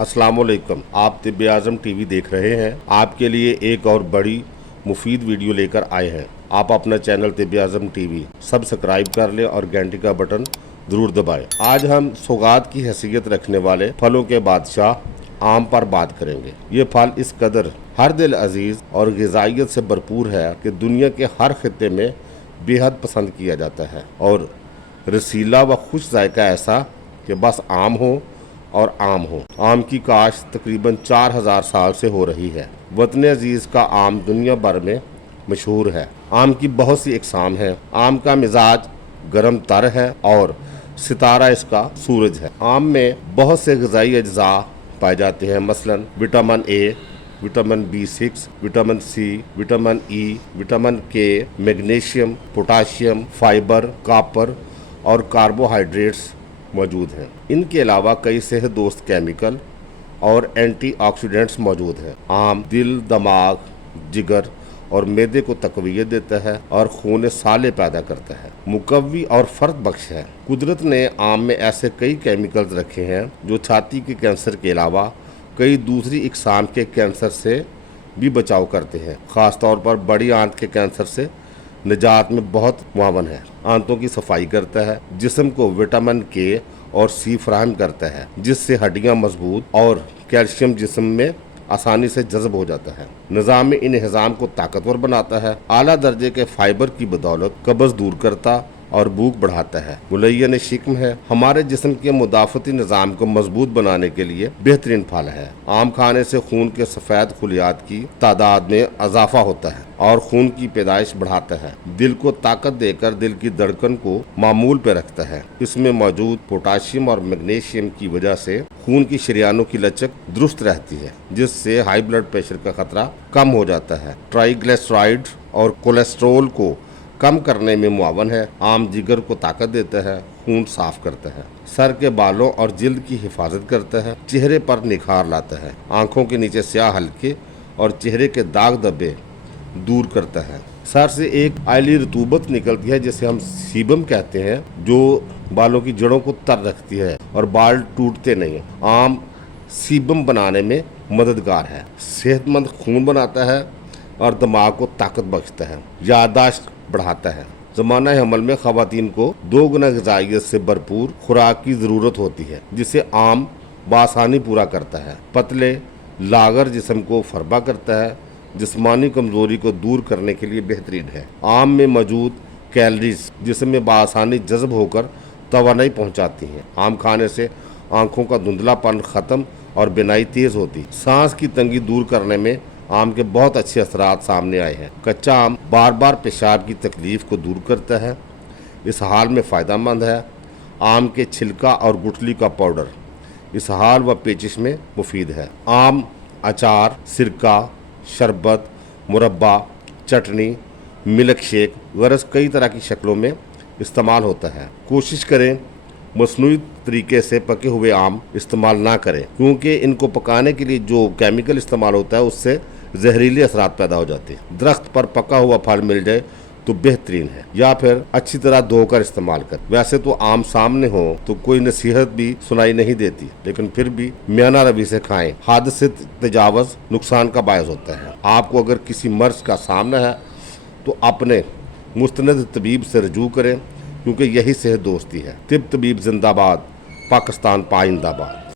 अस्सलामुअलैकुम। आप तिब्बे आज़म टीवी देख रहे हैं। आपके लिए एक और बड़ी मुफीद वीडियो लेकर आए हैं। आप अपना चैनल तिब्बे आज़म टीवी सब्सक्राइब कर लें और घंटी का बटन जरूर दबाएं। आज हम सौगात की हैसियत रखने वाले फलों के बादशाह आम पर बात करेंगे। ये फल इस कदर हर दिल अजीज और ग़िज़ाइयत से भरपूर है कि दुनिया के हर खित्ते में बेहद पसंद किया जाता है और रसीला व खुश जायका ऐसा कि बस आम हो और आम हो। आम की काश्त तकरीबन 4000 साल से हो रही है। वतन अजीज़ का आम दुनिया भर में मशहूर है। आम की बहुत सी इकसाम हैं। आम का मिजाज गर्म तर है और सितारा इसका सूरज है। आम में बहुत से ग़िज़ाई अज्जा पाए जाते हैं, मसलन vitamin A, vitamin B6, vitamin C, vitamin E, vitamin K, magnesium, potassium, fibre, copper और कार्बोहाइड्रेट्स मौजूद हैं। इनके अलावा कई सेहत दोस्त केमिकल और एंटीऑक्सीडेंट्स मौजूद हैं। आम दिल, दिमाग, जिगर और मैदे को तक़वियत देता है और खून साले पैदा करता है। मुकव्वी और फर्द बख्श है। कुदरत ने आम में ऐसे कई केमिकल्स रखे हैं जो छाती के कैंसर के अलावा कई दूसरी इकसाम के कैंसर से भी बचाव करते हैं। ख़ास तौर पर बड़ी आंत के कैंसर से निजात में बहुत मुआवन है। आंतों की सफाई करता है, जिस्म को विटामिन के और सी फराहम करता है, जिससे हड्डियां मजबूत और कैल्शियम जिस्म में आसानी से जज़ब हो जाता है। निज़ाम इंहिज़ाम को ताकतवर बनाता है। आला दर्जे के फाइबर की बदौलत कब्ज़ दूर करता और भूख बढ़ाता है। मुलय्यन शिकम है। हमारे जिस्म के मुदाफ़ती निज़ाम को मजबूत बनाने के लिए बेहतरीन फल है। आम खाने से खून के सफ़ेद खुलियात की तादाद में इजाफा होता है और खून की पैदाइश बढ़ाता है। दिल को ताकत देकर दिल की धड़कन को मामूल पे रखता है। इसमें मौजूद पोटाशियम और मैग्नीशियम की वजह से खून की शरियानों की लचक दुरुस्त रहती है, जिससे हाई ब्लड प्रेशर का खतरा कम हो जाता है। ट्राइग्लिसराइड और कोलेस्ट्रोल को कम करने में मुआवन है। आम जिगर को ताकत देता है, खून साफ करता है, सर के बालों और जिल्द की हिफाजत करता है, चेहरे पर निखार लाता है, आंखों के नीचे स्याह हल्के और चेहरे के दाग धब्बे दूर करता है। सर से एक आयली रतूबत निकलती है जिसे हम सीबम कहते हैं, जो बालों की जड़ों को तर रखती है और बाल टूटते नहीं। आम सीबम बनाने में मददगार है, सेहतमंद खून बनाता है और दिमाग को ताकत बख्शता है, याददाश्त बढ़ाता है। ज़माना हमल में ख़वातीन को 2 गुना ग़िज़ाइयत से भरपूर खुराक की ज़रूरत होती है, जिसे आम बआसानी पूरा करता है। पतले लागर जिस्म को फरबा करता है, जिस्मानी कमज़ोरी को दूर करने के लिए बेहतरीन है। आम में मौजूद कैलोरीज जिस्म में बआसानी जज़ब होकर तवानाई पहुँचाती हैं। आम खाने से आँखों का धुंधलापन ख़त्म और बिनाई तेज़ होती। सांस की तंगी दूर करने में आम के बहुत अच्छे असरात सामने आए हैं। कच्चा आम बार बार पेशाब की तकलीफ को दूर करता है, इस हाल में फ़ायदेमंद है। आम के छिलका और गुठली का पाउडर इस हाल व पेचिश में मुफीद है। आम अचार, सिरका, शरबत, मुरब्बा, चटनी, मिल्क शेक गरज कई तरह की शक्लों में इस्तेमाल होता है। कोशिश करें मसनूई तरीके से पके हुए आम इस्तेमाल ना करें, क्योंकि इनको पकाने के लिए जो केमिकल इस्तेमाल होता है उससे जहरीले असरात पैदा हो जाते हैं। दरख्त पर पका हुआ फल मिल जाए तो बेहतरीन है, या फिर अच्छी तरह धोकर इस्तेमाल कर। वैसे तो आम सामने हो तो कोई नसीहत भी सुनाई नहीं देती, लेकिन फिर भी मियाना रवि से खाएं। हद से तजावज़ नुकसान का बायस होता है। आपको अगर किसी मर्ज का सामना है तो अपने मुस्तनद तबीब से रजू करें, क्योंकि यही सेहत दोस्ती है। तिब तबीब जिंदाबाद, पाकिस्तान पाइंदाबाद।